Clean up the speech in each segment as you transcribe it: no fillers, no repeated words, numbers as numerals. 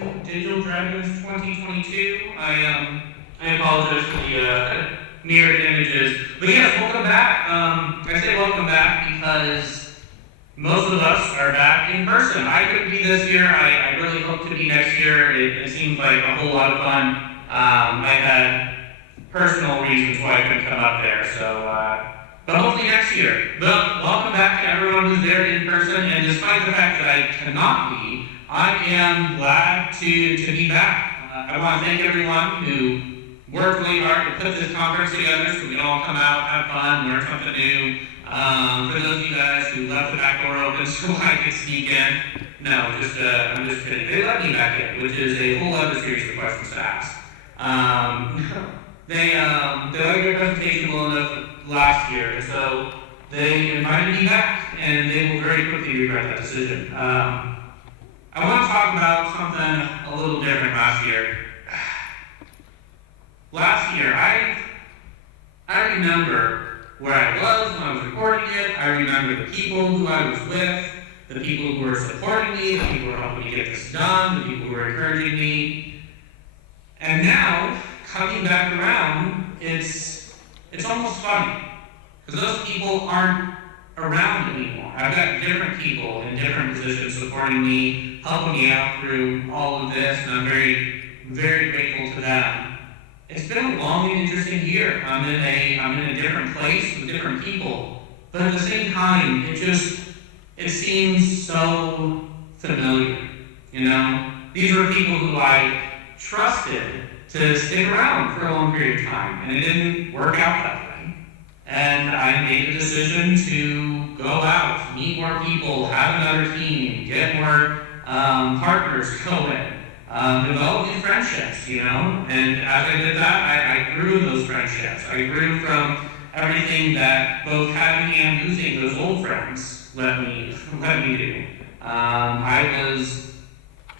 to Digital Dragons 2022. I apologize for the mirrored images. But yes, welcome back. I say welcome back because most of us are back in person. I couldn't be this year. I really hope to be next year. It seems like a whole lot of fun. I had personal reasons why I couldn't come up there, but hopefully next year. But welcome back to everyone who's there in person, and despite the fact that I cannot be, I am glad to be back. I want to thank everyone who worked really hard to put this conference together so we can all come out, have fun, learn something new. For those of you guys who left the back door open so I could sneak in, no, I'm just kidding. They let me back in, which is a whole other series of questions to ask. They liked your presentation well enough last year, and so they invited me back, and they will very quickly regret that decision. I want to talk about something a little different last year. Last year, I remember where I was when I was recording it. I remember the people who I was with, the people who were supporting me, the people who were helping me get this done, the people who were encouraging me. And now, coming back around, it's almost funny, because those people aren't around anymore. I've got different people in different positions supporting me, helping me out through all of this, and I'm very, very grateful to them. It's been a long and interesting year. I'm in a different place with different people, but at the same time, it seems so familiar. You know, these were people who I trusted to stick around for a long period of time, and it didn't work out that way. And I made the decision to go out, meet more people, have another team, get more partners going, develop new friendships, you know? And as I did that, I grew those friendships. I grew from everything that both having and losing those old friends let me do. I was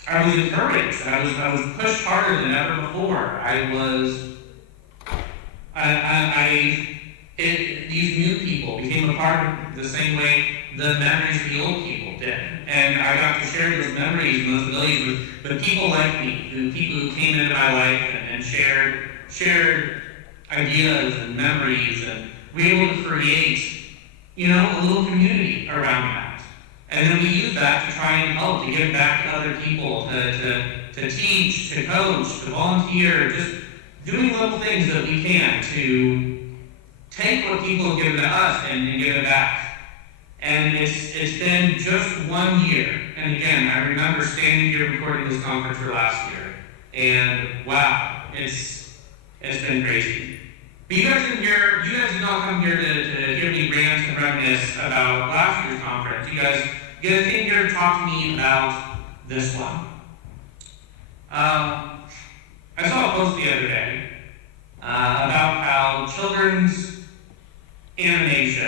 encouraged. I was pushed harder than ever before. These new people became a part of the same way the memories of the old people did. And I got to share those memories and those abilities with people like me, people who came into my life and shared ideas and memories, and we were able to create, you know, a little community around that. And then we use that to try and help, to give back to other people, to teach, to coach, to volunteer, just doing little things that we can to take what people have given to us and give it back. And it's been just 1 year. And again, I remember standing here recording this conference for last year. And wow, it's been crazy. But you guys did not come here to hear me rant and reminisce about last year's conference. You guys came here to talk to me about this one. I saw a post the other day about how children's animation,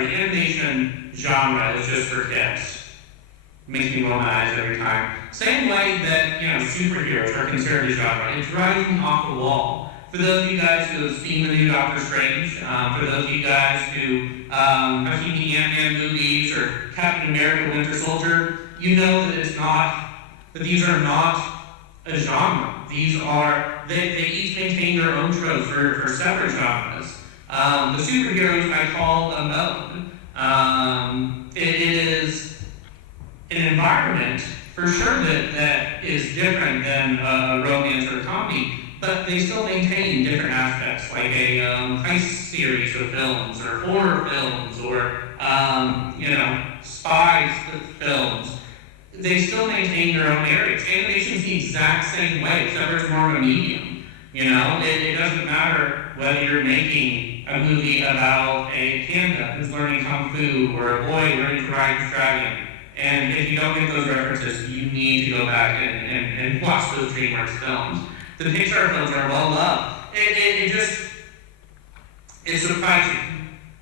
animation genre is just for kids. Makes me roll my eyes every time. Same way that, superheroes are considered a genre. It's rising off the wall. For those of you guys who have seen the new Doctor Strange, for those of you guys who have seen the Ant-Man movies or Captain America Winter Soldier, you know that these are not a genre. They each maintain their own tropes for separate genres. The superheroes, I call a mode. It is an environment, for sure, that is different than a romance or a comedy, but they still maintain different aspects, like a heist series of films, or horror films, or spy films. They still maintain their own areas. Animation's the exact same way, except there's more of a medium. It doesn't matter whether you're making a movie about a panda who's learning kung fu, or a boy learning to ride his dragon. And if you don't get those references, you need to go back and watch those DreamWorks films. The Pixar films are well loved. It's surprising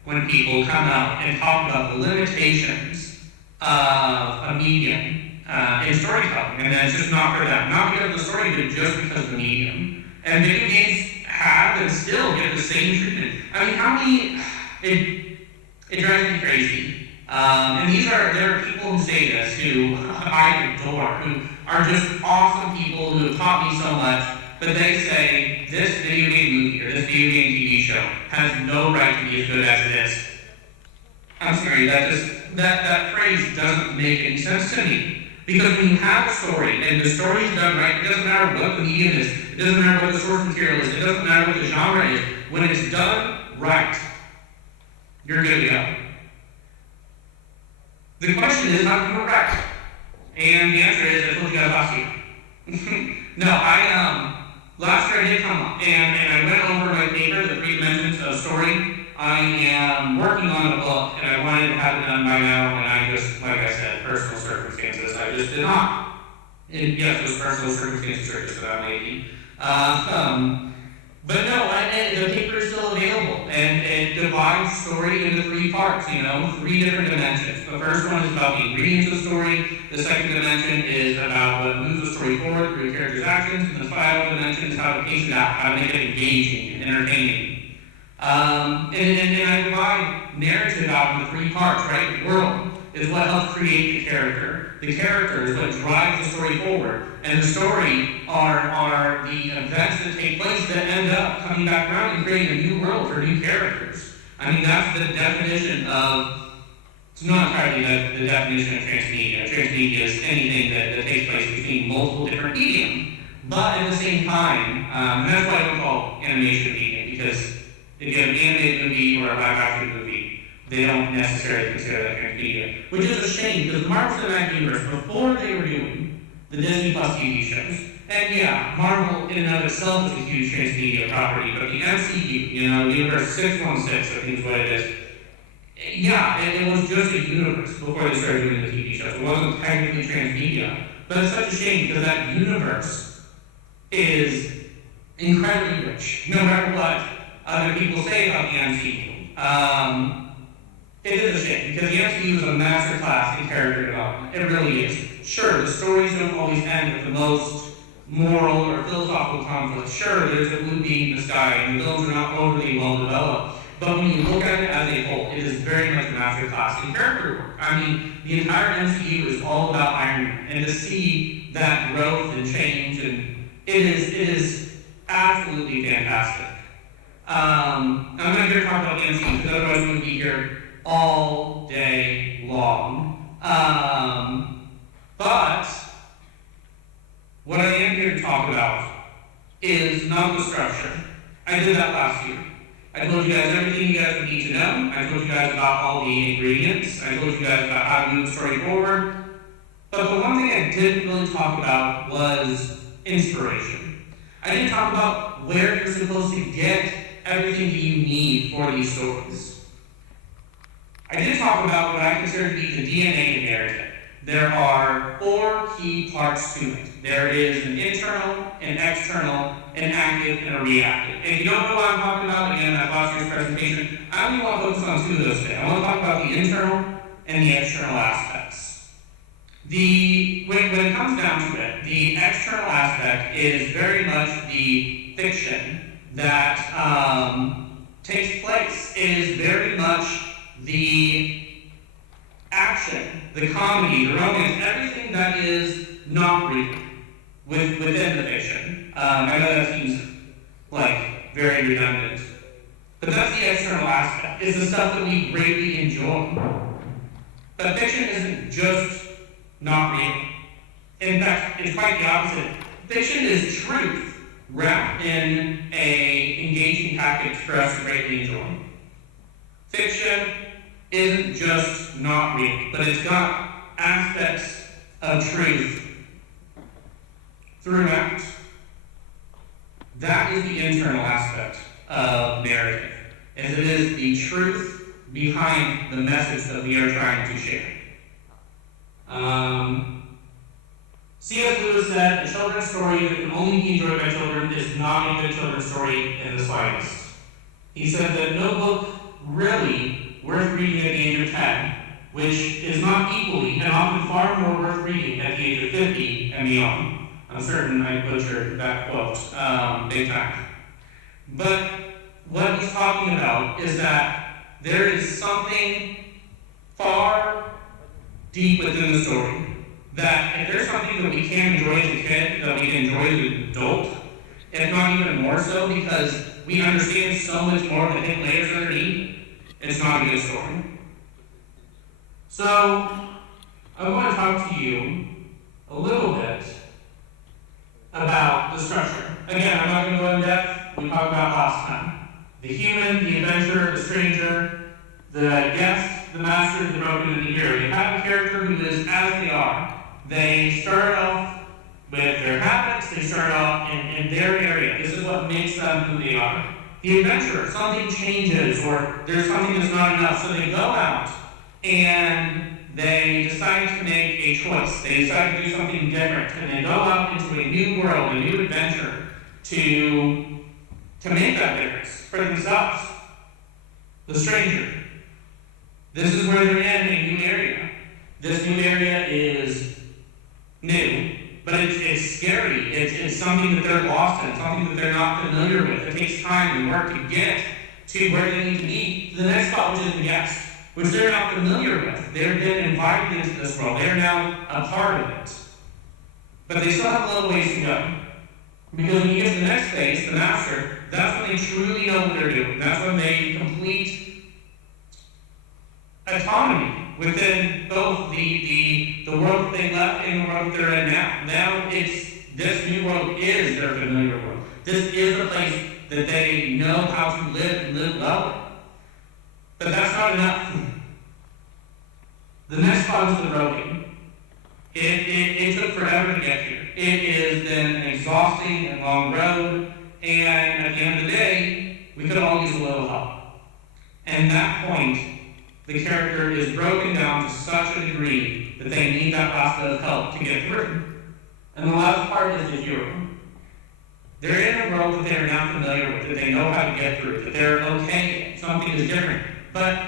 when people come out and talk about the limitations of a medium in storytelling, and that's just not for them. Not because of the story, but just because of the medium. And video games have and still get the same treatment. I mean, it drives me crazy And there are people who say this, who I adore, who are just awesome people who have taught me so much, but they say this video game movie or this video game TV show has no right to be as good as it is. I'm sorry, that phrase doesn't make any sense to me. Because when you have a story, and the story is done right, it doesn't matter what the medium is, it doesn't matter what the source material is, it doesn't matter what the genre is, when it's done right, you're good to go. The question is, how do you do it right? And the answer is, I told you guys last year. No, last year I did come up, and I went over my paper, the 3 dimensions of story. I am working on a book, and I wanted to have it done by now, and I just, like I said, personal circumstances, I just did not. And yes, those personal circumstances are just about 80. But no, the paper is still available, and it divides story into 3 parts, 3 different dimensions. The first one is about the ingredients of the story, the second dimension is about what moves the story forward through characters' actions, and the final dimension is how to pace it out, how to make it engaging and entertaining. And I divide narrative out into 3 parts, right? The world is what helps create the character. The character is what drives the story forward. And the story are the events that take place that end up coming back around and creating a new world for new characters. I mean, that's the definition of, it's not entirely the definition of transmedia. Transmedia is anything that takes place between multiple different medium. But at the same time, and that's why I don't call animation medium, because if you have an animated movie or a live-action movie, they don't necessarily consider that transmedia. Which is a shame, because the Marvel Cinematic Universe, before they were doing the Disney Plus TV shows, and yeah, Marvel in and of itself is a huge transmedia property, but the MCU, Universe 616, I think is what it is, yeah, it was just a universe before they started doing the TV shows. It wasn't technically transmedia, but it's such a shame because that universe is incredibly rich, no matter what other people say about the MCU. It is a shame, because the MCU is a masterclass in character development. It really is. Sure, the stories don't always end with the most moral or philosophical conflict. Sure, there's a blue beam in the sky, and the villains are not overly well developed. But when you look at it as a whole, it is very much a masterclass in character work. I mean, the entire MCU is all about Iron Man, and to see that growth and change, and it is absolutely fantastic. I'm not here to talk about the MCU, because otherwise we would be here all day long. But what I am here to talk about is not the structure. I did that last year. I told you guys everything you guys would need to know. I told you guys about all the ingredients. I told you guys about how to move the story forward. But the one thing I didn't really talk about was inspiration. I didn't talk about where you're supposed to get everything that you need for these stories. I did talk about what I consider to be the DNA of narrative. There are 4 key parts to it. There is an internal, an external, an active, and a reactive. And if you don't know what I'm talking about, again, that's last year's presentation, I only want to focus on 2 of those today. I want to talk about the internal and the external aspects. When it comes down to it, the external aspect is very much the fiction that takes place. It is very much the action, the comedy, the romance, everything that is not real within the fiction. I know that seems like very redundant, but that's the external aspect. It's the stuff that we greatly enjoy. But fiction isn't just not real. In fact, it's quite the opposite. Fiction is truth wrapped in a engaging package for us to greatly enjoy. Fiction isn't just not real, but it's got aspects of truth throughout. That is the internal aspect of narrative, as it is the truth behind the message that we are trying to share. C.S. Lewis said, a children's story that can only be enjoyed by children is not a good children's story in the slightest. He said that no book really worth reading at the age of 10, which is not equally and often far more worth reading at the age of 50 and beyond. I'm certain I butchered that quote big time. But what he's talking about is that there is something far deep within the story that if there's something that we can enjoy as a kid, that we can enjoy as an adult, if not even more so because we understand so much more of the hidden layers underneath, it's not a good story. So, I want to talk to you a little bit about the structure. Again, I'm not going to go in depth. We talked about last time. The human, the adventurer, the stranger, the guest, the master, the broken, and the hero. You have a character who is as they are. They start off with their habits. They start off in their area. This is what makes them who they are. The adventurer, something changes or there's something that's not enough. So they go out and they decide to make a choice. They decide to do something different. And they go out into a new world, a new adventure to make that difference for themselves. The stranger. This is where they're in a new area. This new area is new, but it's scary. It's something that they're lost in, something that they're not familiar with. It takes time and work to get to where they need to be. The next spot, which is the guest, which they're not familiar with. They've been invited into this world. They're now a part of it. But they still have a little ways to go. Because when you get to the next phase, the master, that's when they truly know what they're doing. That's when they complete autonomy within both the world that they left and the world that they're in now. Now this new world is their familiar world. This is the place that they know how to live and live well in. But that's not enough. The next spot is the broken. It took forever to get here. It has been an exhausting and long road, and at the end of the day, we could all use a little help. And at that point, the character is broken down to such a degree that they need that last bit of help to get through. And the last part is the hero. They're in a world that they're now familiar with, that they know how to get through, that they're okay, something is different. But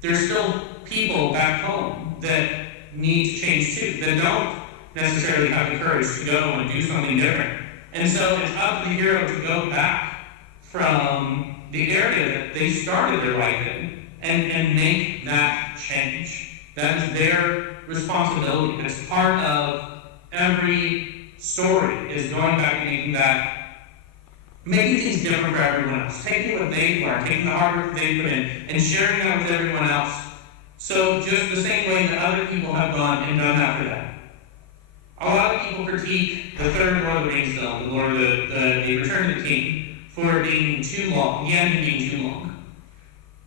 there's still people back home that need to change too, that don't necessarily have the courage to go and do something different. And so it's up to the hero to go back from the area that they started their life in and make that change. That is their responsibility. It's part of every story, is going back and making things different for everyone else, taking what they've learned, taking the hard work they put in, and sharing that with everyone else. So just the same way that other people have gone and done after that. A lot of people critique the third Lord of the Rings film, the Return of the King, for being too long, the ending being too long.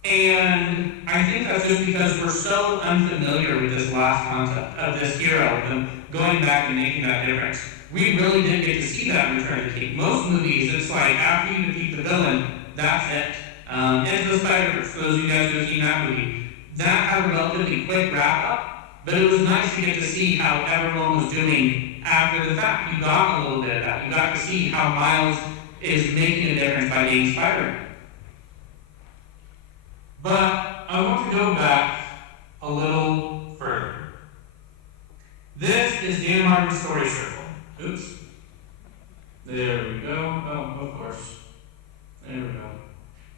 And I think that's just because we're so unfamiliar with this last concept of this hero, them going back and making that difference. We really didn't get to see that in Return of the King. Most movies, it's like after you defeat the villain, that's it. Into the Spider-Verse, for those of you guys who have seen that movie, that had a relatively quick wrap-up, but it was nice to get to see how everyone was doing after the fact. You got a little bit of that. You got to see how Miles is making a difference by being Spider-Man. But I want to go back a little further. This is Dan Martin's story circle. Oops. There we go. Oh, of course. There we go.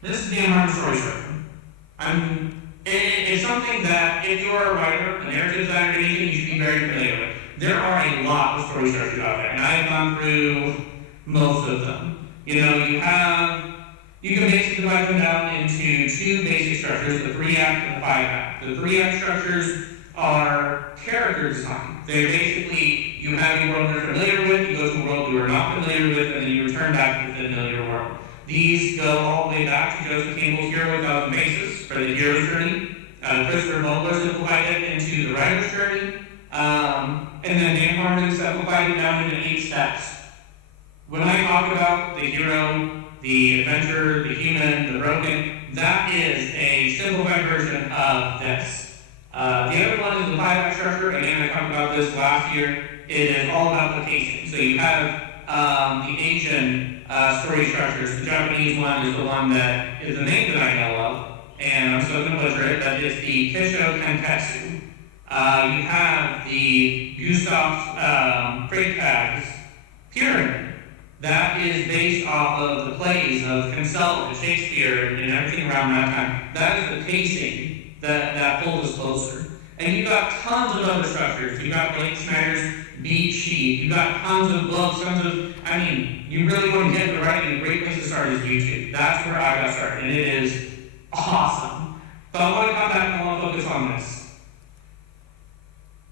This is Dan Martin's story circle. It's something that if you're a writer, a narrative designer, anything, you should be very familiar with. There are a lot of story structures out there, and I've gone through most of them. You can basically divide them down into two basic structures, the 3-act and the 5-act. The 3-act structures are character design. They're basically, you have a world you're familiar with, you go to a world you are not familiar with, and then you return back to the familiar world. These go all the way back to Joseph Campbell's Hero Without Faces for the hero's journey. Christopher Vogler simplified it into the writer's journey. And then Dan Harmon simplified it down into 8 steps. When I talk about the hero, the adventurer, the human, the broken, that is a simplified version of this. The other one is the 5-act structure. Again, I talked about this last year. It is all about the pacing. So you have the Asian story structures. The Japanese one is the one that is the name that I know of, and I'm still going to butcher it, but it's the Kisho Tenketsu. You have the Gustav Freytag's Pyramid. That is based off of the plays of himself and Shakespeare and everything around that time. That is the pacing that pulls us closer. And you've got tons of other structures. You've got Blake Snyder's Beat Sheet. You've got tons of books, you really want to get into writing. A great place to start is YouTube. That's where I got started, and it is awesome. But I want to come back and I want to focus on this.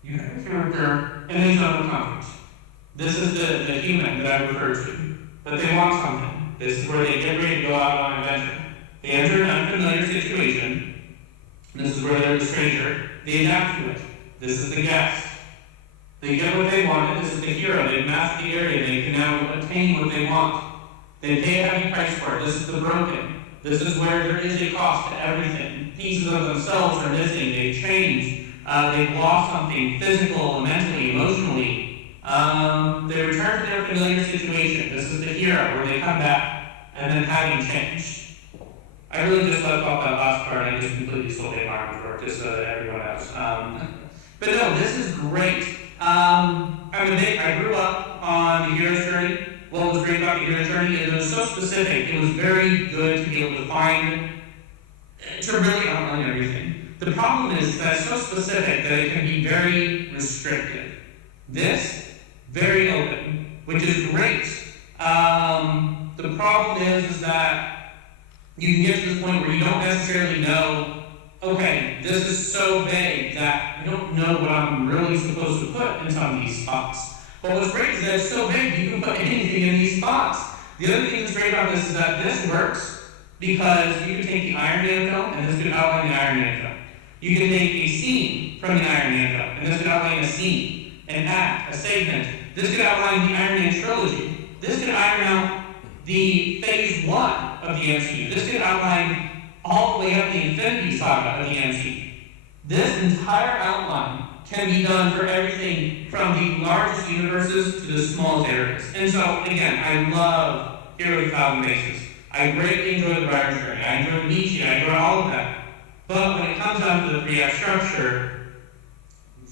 You have a character in a zone of comfort. This is the human that I refer to. But they want something. This is where they get ready to go out on an adventure. They enter an unfamiliar situation. This is where they're the stranger. They adapt to it. This is the guest. They get what they wanted. This is the hero. They've mastered the area. They can now attain what they want. They pay a heavy price for it. This is the broken. This is where there is a cost to everything. Pieces of themselves are missing. They've changed. They've lost something physical, mentally, emotionally. They return to their familiar situation. This is the hero, where they come back and then having changed. I really just left off that last part and I just completely stole the environment for it, just so that everyone else. But no, this is great. I grew up on the hero's journey. What was great about the hero's journey is it was so specific. It was very good to be able to find, to really outline everything. The problem is that it's so specific that it can be very restrictive. This, very open, which is great. The problem is that you can get to this point where you don't necessarily know, okay, this is so vague that I don't know what I'm really supposed to put in some of these spots. But what's great is that it's so big, you can put anything in these spots. The other thing that's great about this is that this works because you can take the Iron Man film and this could outline the Iron Man film. You can take a scene from the Iron Man film and this could outline a scene, an act, a segment. This could outline the Iron Man trilogy. This could iron out the phase 1 of the MCU. This could outline all the way up the Infinity Saga of the MCU. This entire outline can be done for everything from the largest universes to the smallest areas. And so, again, I love Heroes Without Bases. I greatly enjoy the writer's journey. I enjoy the meat sheet. I enjoy all of that. But when it comes down to the 3-act structure,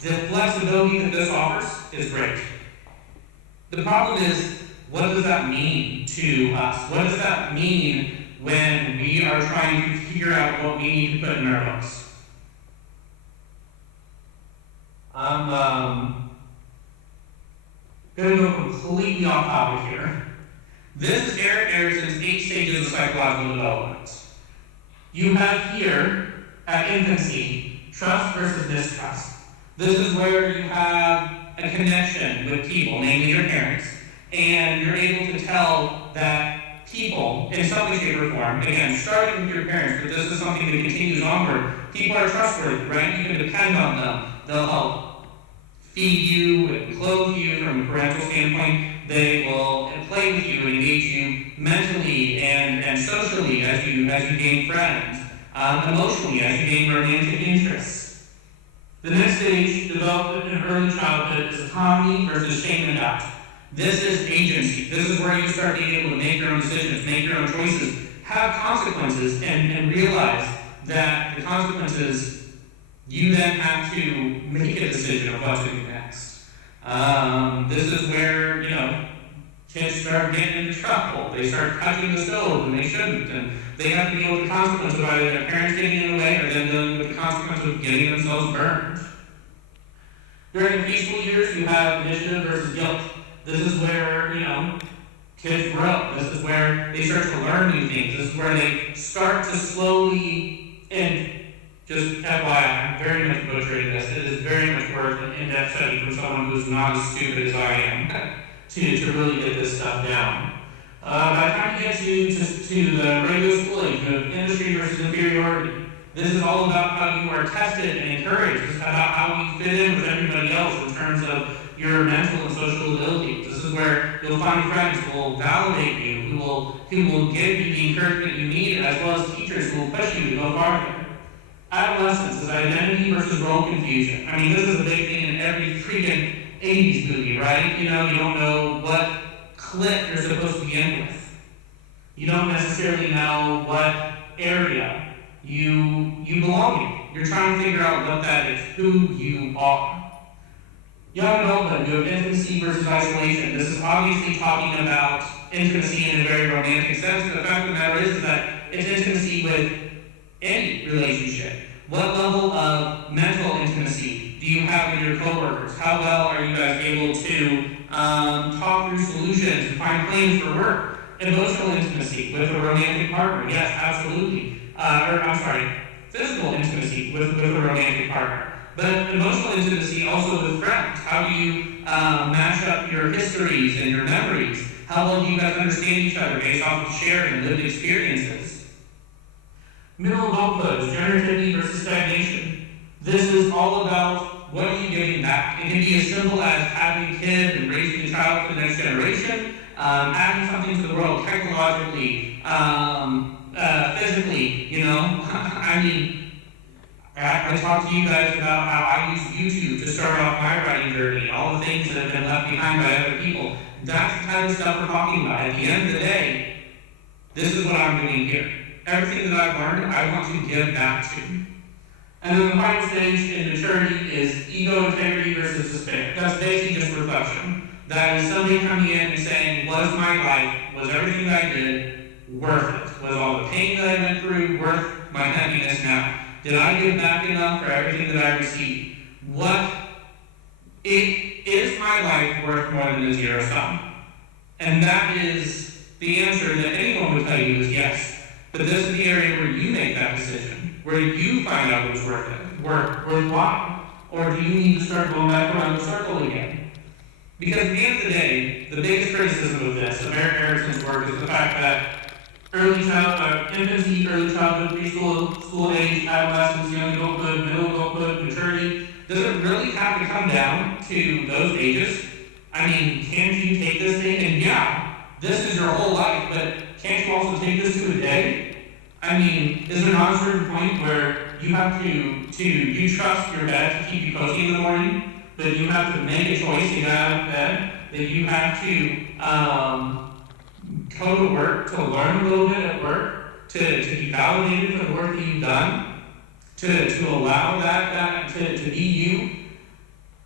the flexibility that this offers is great. The problem is, what does that mean to us? What does that mean when we are trying to figure out what we need to put in our books? I'm going to go completely off topic here. This is Eric Erickson's 8 stages of psychological development. You have here, at infancy, trust versus mistrust. This is where you have a connection with people, namely your parents, and you're able to tell that people, in some way, shape, or form, again, starting with your parents, but this is something that continues onward, people are trustworthy, right? You can depend on them. They'll help feed you and clothe you from a parental standpoint. They will play with you and engage you mentally and socially as you gain friends, emotionally as you gain romantic interests. The next stage, development in early childhood, is autonomy versus shame and doubt. This is agency. This is where you start being able to make your own decisions, make your own choices, have consequences, and realize that the consequences, you then have to make a decision of what to do next. This is where, kids start getting into trouble. They start touching the stove and they shouldn't, and they have to deal with the consequence of either their parents getting in the way or them dealing with the consequence of getting themselves burned. During the preschool years, you have initiative versus guilt. This is where, kids grow. This is where they start to learn new things. This is where they start to slowly, and just FYI, I'm very much butchering this. It is very much worth an in-depth study from someone who's not as stupid as I am to really get this stuff down. By the time you get to the regular school age of industry versus inferiority, this is all about how you are tested and encouraged. It's about how you fit in with everybody else in terms of your mental and social abilities. This is where you'll find friends who will validate you, who will give you the encouragement you need, as well as teachers who will push you to go farther. Adolescence is identity versus role confusion. I mean, this is a big thing in every freaking 80s movie, right? You don't know what clique you're supposed to be in with. You don't necessarily know what area you belong in. You're trying to figure out what that is, who you are. Young adulthood, you have intimacy versus isolation. This is obviously talking about intimacy in a very romantic sense, but the fact of the matter is that it's intimacy with any relationship. What level of mental intimacy do you have with your coworkers? How well are you guys able to talk through solutions and find plans for work? Emotional intimacy with a romantic partner, yes, absolutely. Physical intimacy with a romantic partner. But emotional intimacy also with friends. How do you match up your histories and your memories? How well do you guys understand each other based off of shared and lived experiences? Middle adulthood is generativity versus stagnation. This is all about what are you giving back. It can be as simple as having a kid and raising a child for the next generation, adding something to the world technologically, physically, I talked to you guys about how I used YouTube to start off my writing journey, all the things that have been left behind by other people. That's the kind of stuff we're talking about. At the end of the day, this is what I'm doing here. Everything that I've learned, I want to give back to. And then the final stage in maturity is ego integrity versus despair. That's basically just reflection. That is somebody coming in and saying, was my life, was everything that I did worth it? Was all the pain that I went through worth my happiness now? Did I give back enough for everything that I received? Is my life worth more than a zero sum? And that is the answer that anyone would tell you is yes. But this is the area where you make that decision, where you find out what's worth it, worthwhile. Or do you need to start going back around the circle again? Because at the end of the day, the biggest criticism of this, of Eric Erickson's work, is the fact that infancy, early childhood, preschool, school age, adolescence, young adulthood, middle adulthood, maturity, does it really have to come down to those ages? I mean, can you take this thing and this is your whole life, but can't you also take this to a day? I mean, is there not a certain point where you have you trust your bed to keep you cozy in the morning, that you have to make a choice to get out of bed, that you have to go to work to learn a little bit at work, to be validated for the work that you've done, to allow that to be you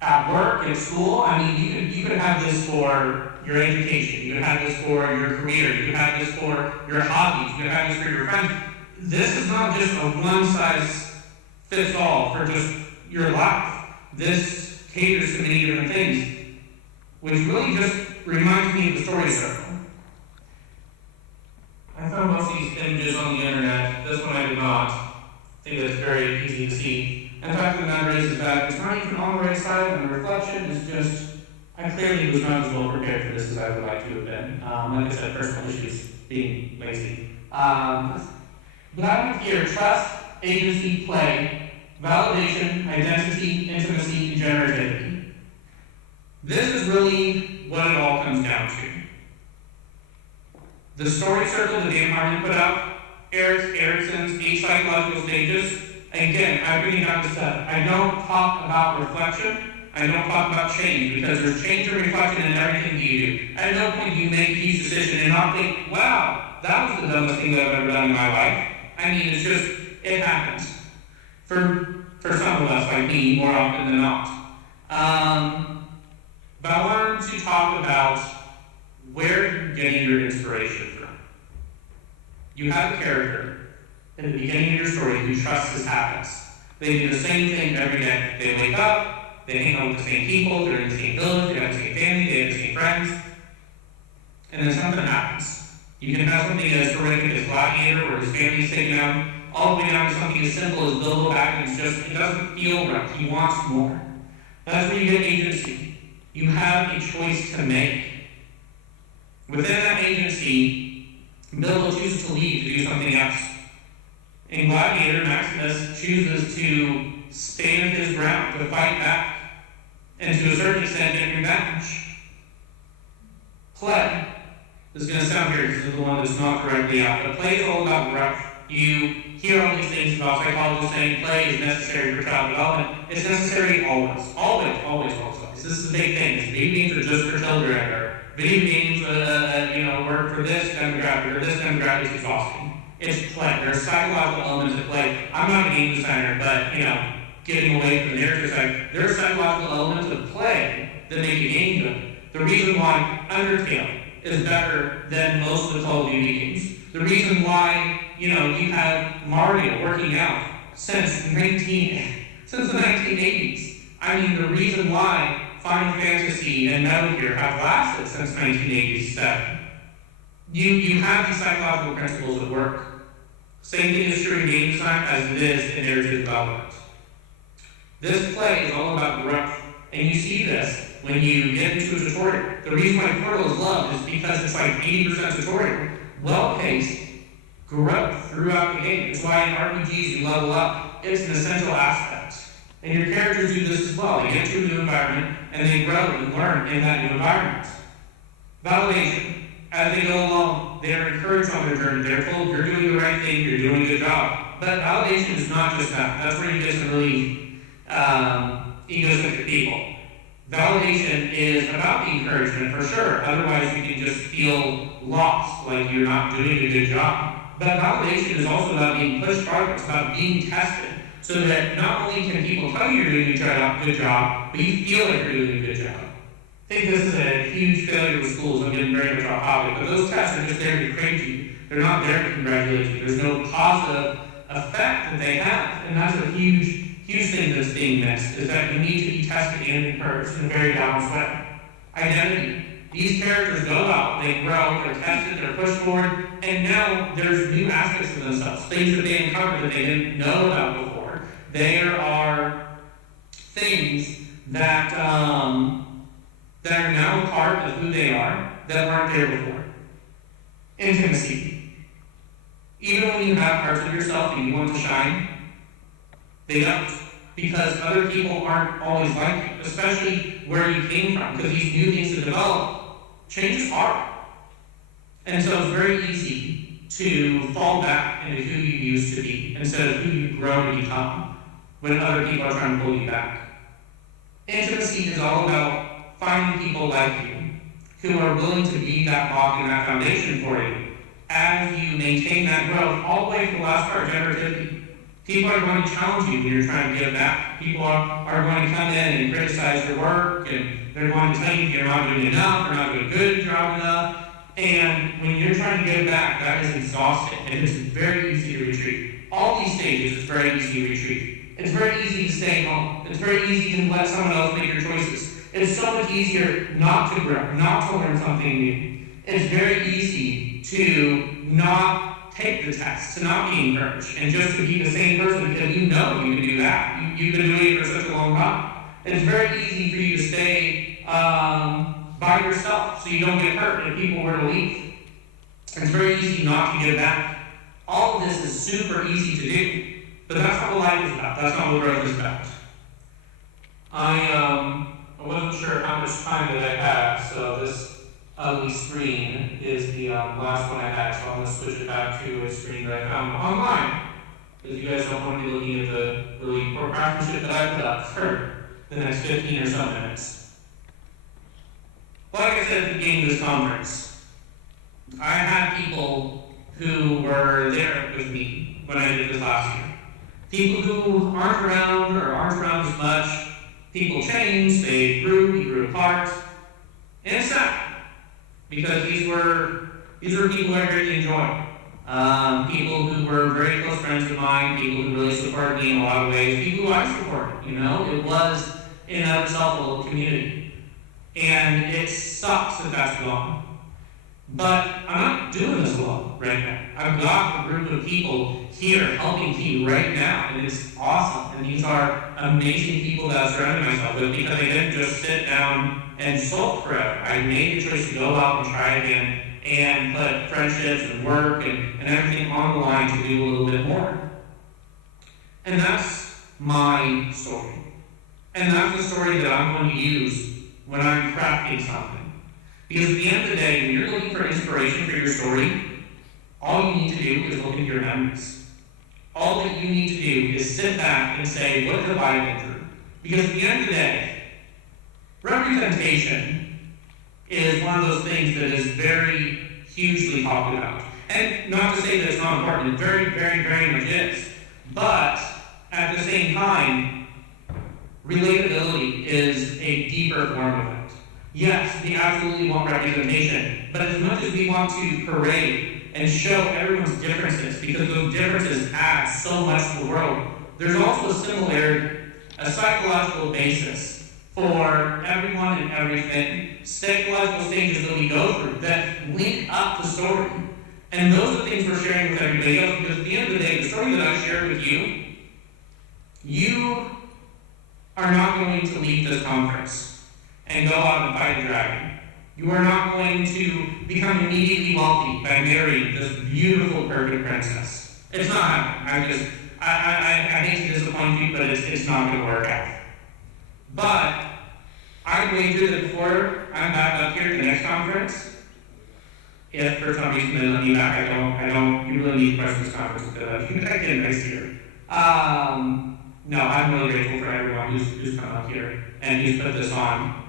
at work, at school? I mean, you could have this for your education, you could have this for your career, you could have this for your hobbies, you could have this for your friends. This is not just a one-size-fits-all for just your life. This caters to many different things, which really just reminds me of the story circle. I found most of these images on the internet. This one I did not. I think that's very easy to see. In fact, the matter is that it's not even on the right side, and the reflection is just, I clearly was not as well prepared for this as I would like to have been. Like I said, personal issues, being lazy. But I have here trust, agency, play, validation, identity, intimacy, and generativity. This is really what it all comes down to. The story circle that Dan Harmon put out, Erickson's 8 psychological stages. Again, I'm reading down to 7. I don't talk about reflection. I don't talk about change, because there's change and reflection in everything that you do. At no point do you make a huge decision and not think, wow, that was the dumbest thing that I've ever done in my life. I mean, it's just, it happens. For some of us, like me, more often than not. But I wanted to talk about where you're getting your inspiration from. You have a character in the beginning of your story who trusts his habits. They do the same thing every day. They wake up, they hang out with the same people, they're in the same village, they have the same family, they have the same friends, and then something happens. You can have something as horrific as Gladiator, where his family's taken out, all the way down to something as simple as Bilbo Baggins. It doesn't feel right. He wants more. That's where you get agency. You have a choice to make. Within that agency, Bilbo chooses to leave to do something else. In Gladiator, Maximus chooses to stand his ground, to fight back, and to a certain extent get revenge. Play. This is going to sound weird because this is the one that's not correctly out, but play is all about growth. You hear all these things about psychologists saying play is necessary for child development. It's necessary always. Always. This is the big thing. Video games are just for children, or video games work for this demographic, or this demographic is exhausting. It's play. There's psychological elements at play. I'm not a game designer, but getting away from the narrative side, there are psychological elements of play that make a game good. The reason why Undertale is better than most of the Call of Duty games. The reason why, you have Mario working out since the 1980s. I mean, the reason why Final Fantasy and Metal Gear have lasted since 1987. You have these psychological principles at work. Same thing is true in game design as it is in narrative development. This play is all about growth, and you see this when you get into a tutorial. The reason why P.O.L.L.E.N is loved is because it's like 80% tutorial, well-paced growth throughout the game. It's why in RPGs you level up. It's an essential aspect. And your characters do this as well. They get to a new environment, and they grow and learn in that new environment. Validation. As they go along, they are encouraged on their journey. They're told, you're doing the right thing, you're doing a good job. But validation is not just that. That's where you get some really egocentric people. Validation is about the encouragement, for sure. Otherwise, you can just feel lost, like you're not doing a good job. But validation is also about being pushed farther. It's about being tested. So that not only can people tell you you're doing a good job, but you feel like you're doing a good job. I think this is a huge failure with schools. I'm getting very much off topic, but those tests are just there to praise you. They're not there to congratulate you. There's no positive effect that they have, and that's a huge thing that's being missed, is that you need to be tested and encouraged in a very balanced way. Identity. These characters go out, they grow, they're tested, they're pushed forward, and now there's new aspects of themselves, things that they uncovered that they didn't know about before. There are things that are now part of who they are that weren't there before. Intimacy. Even when you have parts of yourself that you want to shine, they don't. Because other people aren't always like you, especially where you came from, because these new things to develop. Change is hard. And so it's very easy to fall back into who you used to be instead of who you grow to become when other people are trying to pull you back. Intimacy is all about finding people like you who are willing to be that rock and that foundation for you as you maintain that growth all the way to the last part, generativity. People are going to challenge you when you're trying to give back. People are going to come in and criticize your work, and they're going to tell you you're not doing enough, you're not doing a good job enough. And when you're trying to give back, that is exhausting, and it's very easy to retreat. All these stages, it's very easy to retreat. It's very easy to stay home. It's very easy to let someone else make your choices. It's so much easier not to grow, not to learn something new. It's very easy to not take the test, to not be encouraged, and just to be the same person because you know you can do that. You've been doing it for such a long time. It's very easy for you to stay by yourself so you don't get hurt if people were to leave. It's very easy not to give back. All of this is super easy to do, but that's not what life is about. That's not what growth is about. I wasn't sure how much time that I had, so this ugly screen is the last one I had, so I'm going to switch it back to a screen that I found online, because you guys don't want to be looking at the really poor craftsmanship that I put up for the next 15 or so minutes. Like I said at the beginning of this conference, I had people who were there with me when I did this last year. People who aren't around or aren't around as much. People changed, they grew, we grew apart. And it's sad. Because these were people I really enjoyed. People who were very close friends of mine, people who really supported me in a lot of ways, people who I supported, It was, in and of itself, a little community. And it sucks that that's gone. But I'm not doing this alone right now. I've got a group of people here helping me right now, and it's awesome. And these are amazing people that I surrounded myself with because I didn't just sit down and sulk forever. I made the choice to go out and try again and put friendships and work and everything on the line to do a little bit more. And that's my story. And that's the story that I'm going to use when I'm crafting something. Because at the end of the day, when you're looking for inspiration for your story, all you need to do is look at your memories. All that you need to do is sit back and say, what have I been through? Because at the end of the day, representation is one of those things that is very hugely talked about. And not to say that it's not important, it very, very, very much is. But at the same time, relatability is a deeper form of it. Yes, we absolutely want representation, but as much as we want to parade and show everyone's differences, because those differences add so much to the world, there's also a similarity, a psychological basis for everyone and everything, psychological stages that we go through that link up the story. And those are the things we're sharing with everybody else, because at the end of the day, the story that I share with you, you are not going to leave this conference and go out and fight a dragon. You are not going to become immediately wealthy by marrying this beautiful, perfect princess. It's not happening. I hate to disappoint you, but it's not going to work out. But I wager that before I'm back up here at the next conference, if for some reason they let me back, you really need to press this conference to let me back in next year. No, I'm really grateful for everyone who's come up here and who's put this on.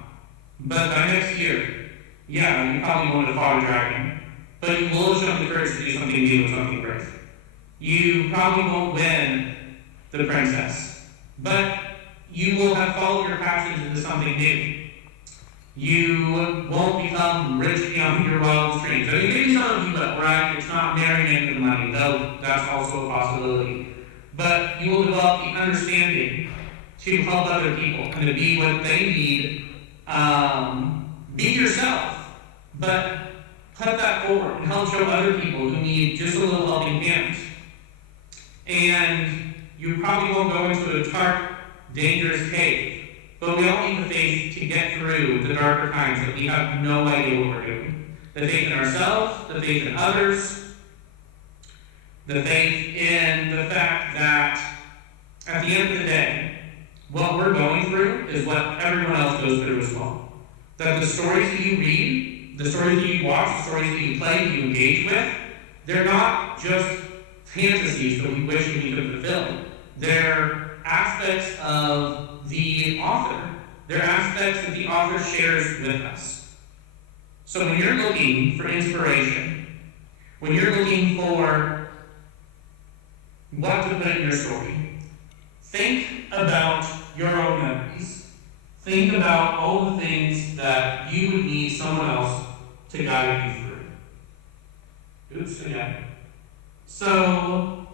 But by next year, yeah, you probably won't have fought a dragon, but you will have shown the courage to do something new and something great. You probably won't win the princess, but you will have followed your passions into something new. You won't become rich beyond your wildest dreams. I mean, maybe some of you will, right? It's not marrying into the money, though that's also a possibility. But you will develop the understanding to help other people and to be what they need. Be yourself, but put that forward and help show other people who need just a little helping hand. And you probably won't go into a dark, dangerous cave, but we all need the faith to get through the darker times that we have no idea what we're doing. The faith in ourselves, the faith in others, the faith in the fact that at the end of the day, what we're going through is what everyone else goes through as well. That the stories that you read, the stories that you watch, the stories that you play, that you engage with, they're not just fantasies that we wish we could fulfill. They're aspects of the author. They're aspects that the author shares with us. So when you're looking for inspiration, when you're looking for what to put in your story, think about your own memories. Think about all the things that you would need someone else to guide you through. Oops, again. So,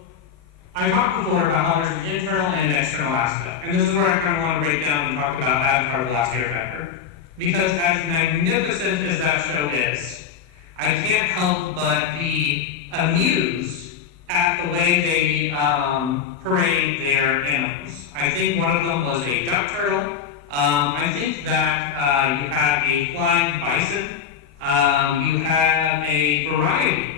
I talked before about how there's an internal and external aspect. And this is where I kind of want to break down and talk about Avatar: The Last Airbender. Because as magnificent as that show is, I can't help but be amused at the way they parade their animals. I think one of them was a duck turtle. I think that you have a flying bison. You have a variety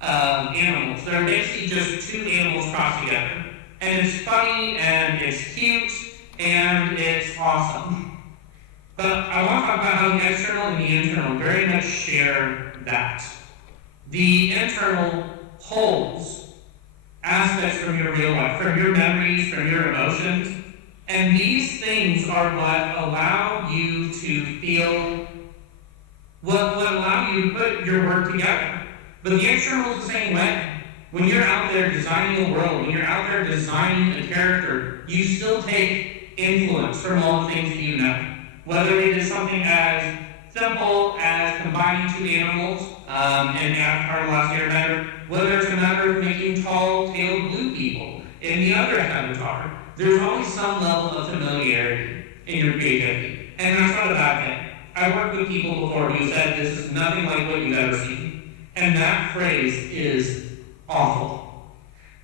of animals. They're basically just two animals crossed together. And it's funny, and it's cute, and it's awesome. But I want to talk about how the external and the internal very much share that. The internal holds aspects from your real life, from your memories, from your emotions. And these things are what allow you to feel, what allow you to put your work together. But the external is the same way. When you're out there designing a world, when you're out there designing a character, you still take influence from all the things that you know. Whether it is something as simple as combining two animals in Avatar: The Last Airbender, whether it's a matter of making tall-tailed blue people in the other Avatar, there's always some level of familiarity in your creativity. And that's not a bad thing. I worked with people before who said this is nothing like what you've ever seen. And that phrase is awful.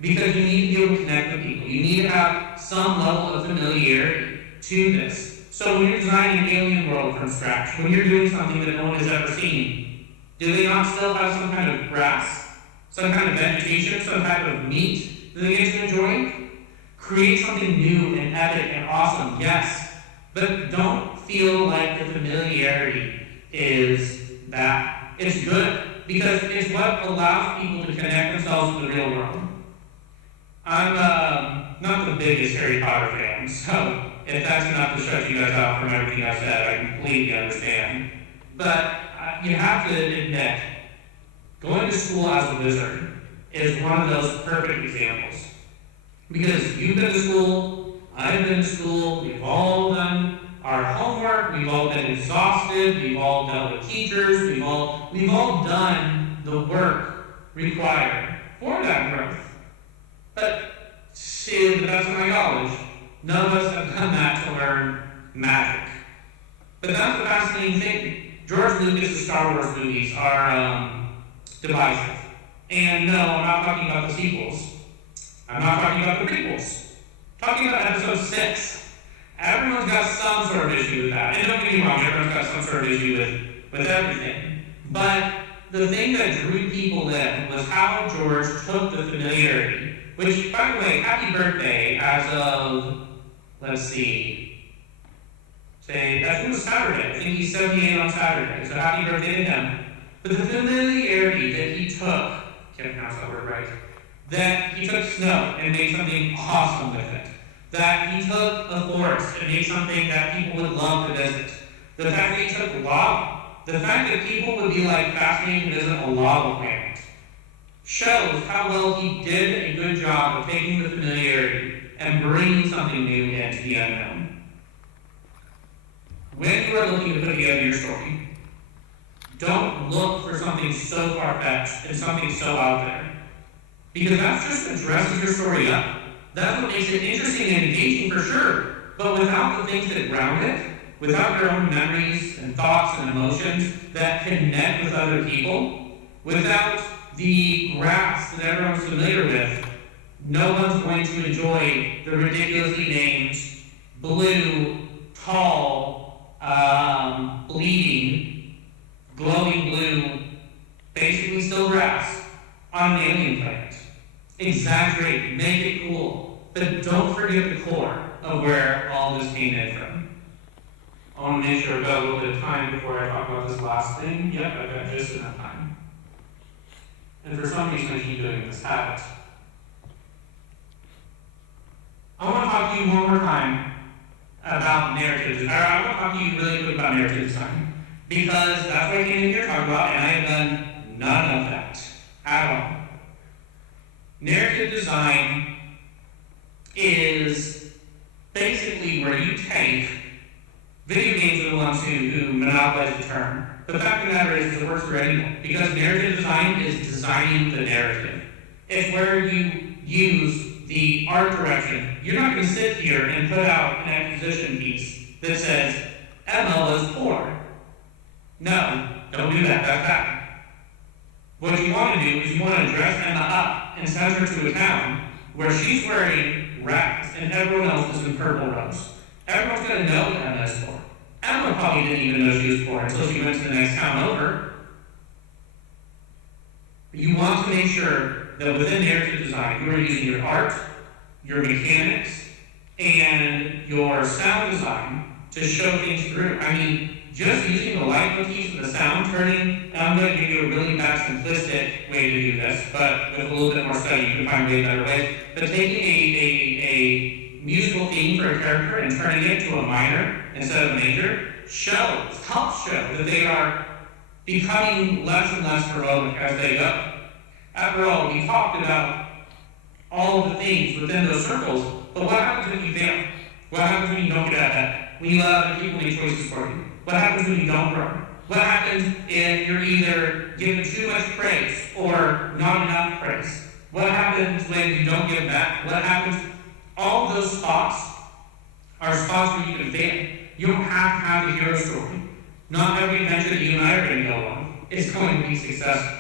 Because you need to be able to connect with people. You need to have some level of familiarity to this. So when you're designing an alien world from scratch, when you're doing something that no one has ever seen, do they not still have some kind of grass, some kind of vegetation, some type of meat that they get to enjoy? Create something new and epic and awesome, yes, but don't feel like the familiarity is bad. It's good because it's what allows people to connect themselves with the real world. I'm not the biggest Harry Potter fan, so if that's enough to shut you guys out from everything I've said, I completely understand. But you have to admit, going to school as a wizard is one of those perfect examples. Because you've been to school, I've been to school, we've all done our homework, we've all been exhausted, we've all dealt with teachers, we've all done the work required for that growth. But to the best of my knowledge, none of us have done that to learn magic. But that's the fascinating thing. George Lucas' Star Wars movies are divisive. And no, I'm not talking about the sequels. I'm not talking about the prequels. I'm talking about episode 6. Everyone's got some sort of issue with that. And don't get me wrong, everyone's got some sort of issue with everything. But the thing that drew people in was how George took the familiarity, which, by the way, happy birthday as of, let's see, say, I think it was Saturday. I think he's 78 on Saturday, so happy birthday to him. But the familiarity that he took, can't pronounce that word right, that he took snow and made something awesome with it. That he took a forest and made something that people would love to visit. The fact that he took lava. The fact that people would be like fascinated to visit a lava planet shows how well he did a good job of taking the familiarity and bringing something new into the unknown. When you are looking to put together your story, don't look for something so far-fetched and something so out there. Because that just addresses your story up. That's what makes it interesting and engaging for sure. But without the things that ground it, without your own memories and thoughts and emotions that connect with other people, without the graphs that everyone's familiar with, no one's going to enjoy the ridiculously named blue, tall, bleeding, glowing blue, basically still grass on an alien planet. Exaggerate, make it cool, but don't forget the core of where all this came in from. I want to make sure I've got a little bit of time before I talk about this last thing. Yep, I've got just enough time. And for some reason I keep doing this habit. I want to talk to you one more time about narrative design. I want to talk to you really quick about narrative design. Because that's what I came in here to talk about, and I have done none of that at all. Narrative design is basically where you take, video games are the ones who monopolize the term. But the fact of the matter is it works for anyone. Because narrative design is designing the narrative. It's where you use the art direction. You're not going to sit here and put out an exposition piece that says, Emma was poor. No, don't do that. That's bad. What you want to do is you want to dress Emma up and send her to a town where she's wearing rags and everyone else is in purple robes. Everyone's going to know that Emma is poor. Emma probably didn't even know she was poor until she went to the next town over. You want to make sure that within narrative design, you are using your art, your mechanics, and your sound design to show things through. I mean, just using the leitmotifs and the sound turning, and I'm going to give you a really bad simplistic way to do this, but with a little bit more study, you can find way better ways. But taking a musical theme for a character and turning it to a minor instead of a major helps show that they are becoming less and less heroic as they go. After all, we talked about all of the things within those circles, but what happens when you fail? What happens when you don't get out of that? When you let other people make choices for you? What happens when you don't grow? What happens if you're either given too much praise or not enough praise? What happens when you don't give back? What happens? All of those spots are spots where you can fail. You don't have to have a hero story. Not every adventure that you and I are going to go on is going to be successful.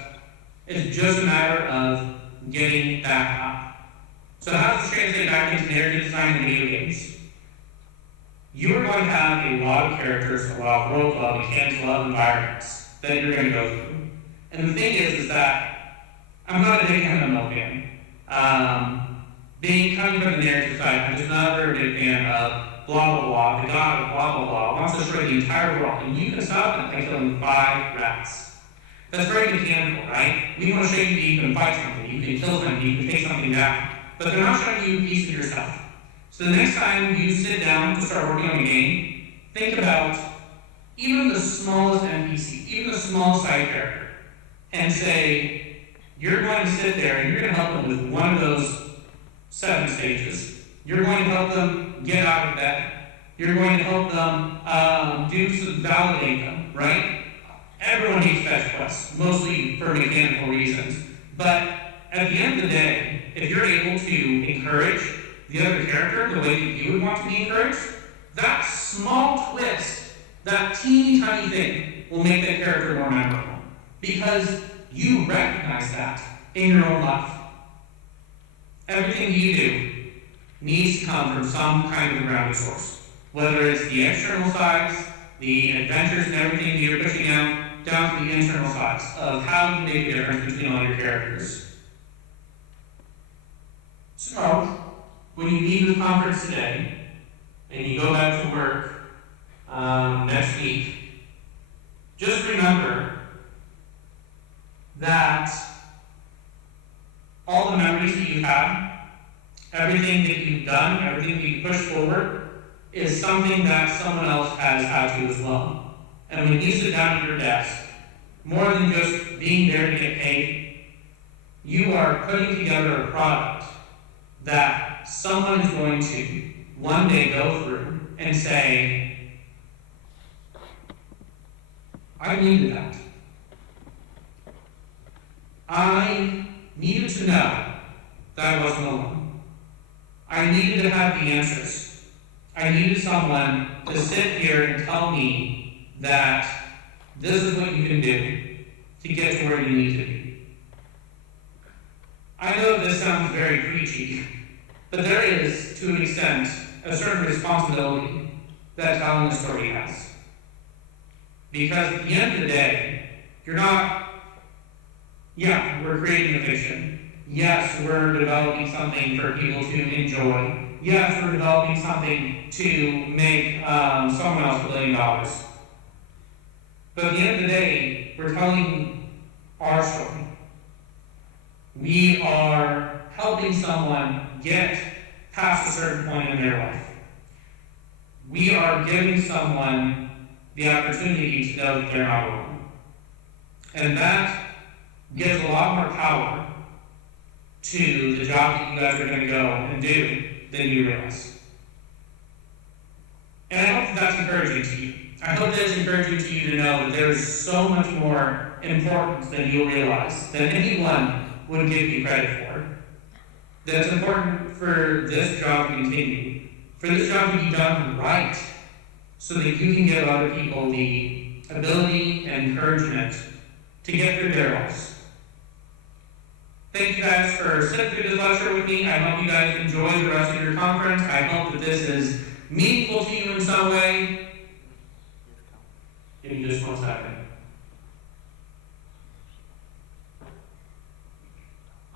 It's just a matter of getting back up. So how does this translate back into narrative design in video games? You are going to have a lot of characters, a lot of world, a lot of mechanics, a lot of environments that you're going to go through. And the thing is that I'm not a big MMO fan. Coming from the narrative side, I'm just not a very big fan of blah, blah, blah, the god of blah, blah, blah, wants to destroy the entire world, and you can stop it by killing 5 rats. That's very mechanical, right? We want to show you that you can fight something, you can kill something, you can take something down. But they're not showing you a piece of yourself. So the next time you sit down to start working on a game, think about even the smallest NPC, even the small side character, and say, you're going to sit there and you're going to help them with one of those 7 stages. You're going to help them get out of bed. You're going to help them validate them, right? Everyone needs fetch quests, mostly for mechanical reasons. But at the end of the day, if you're able to encourage the other character the way that you would want to be encouraged, that small twist, that teeny tiny thing will make that character more memorable. Because you recognize that in your own life. Everything you do needs to come from some kind of grounded source. Whether it's the external sides, the adventures and everything you're pushing out, down to the internal sides of how you make a difference between all your characters. So, when you leave the conference today, and you go back to work next week, just remember that all the memories that you've had, everything that you've done, everything that you pushed forward, is something that someone else has had to as well. And when you sit down at your desk, more than just being there to get paid, you are putting together a product that someone is going to one day go through and say, I needed that. I needed to know that I wasn't alone. I needed to have the answers. I needed someone to sit here and tell me that this is what you can do to get to where you need to be. I know this sounds very preachy, but there is, to an extent, a certain responsibility that telling the story has. Because at the end of the day, you're not, we're creating a fiction. Yes, we're developing something for people to enjoy. Yes, we're developing something to make someone else $1 billion. But at the end of the day, we're telling our story. We are helping someone get past a certain point in their life. We are giving someone the opportunity to know that they're not alone. And that gives a lot more power to the job that you guys are going to go and do than you realize. And I hope that that's encouraging to you. I hope that it's encouraging to you to know that there is so much more importance than you'll realize, than anyone would give you credit for. That it's important for this job to continue, for this job to be done right, so that you can give other people the ability and encouragement to get through their lives. Thank you guys for sitting through this lecture with me. I hope you guys enjoy the rest of your conference. I hope that this is meaningful to you in some way. Give me just 1 second.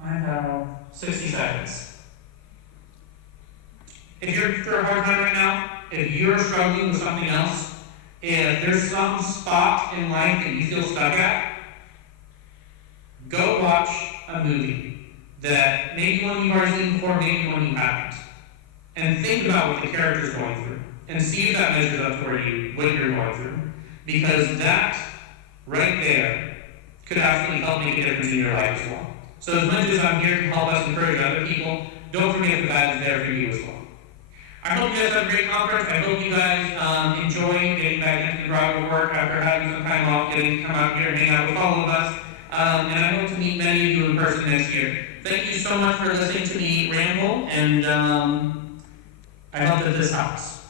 I have 60 seconds. If you're through a hard time right now, if you're struggling with something else, if there's some spot in life that you feel stuck at, go watch a movie that maybe one you've already seen before, maybe one you haven't. And think about what the character's going through. And see if that measures up for you what you're going through. Because that, right there, could actually help make a difference in your life as well. So as much as I'm here to help us encourage other people, don't forget that that is there for you as well. I hope you guys have a great conference. I hope you guys enjoy getting back into the drive of work after having some time off, getting to come out here and hang out with all of us. And I hope to meet many of you in person next year. Thank you so much for listening to me ramble, and I hope that this helps.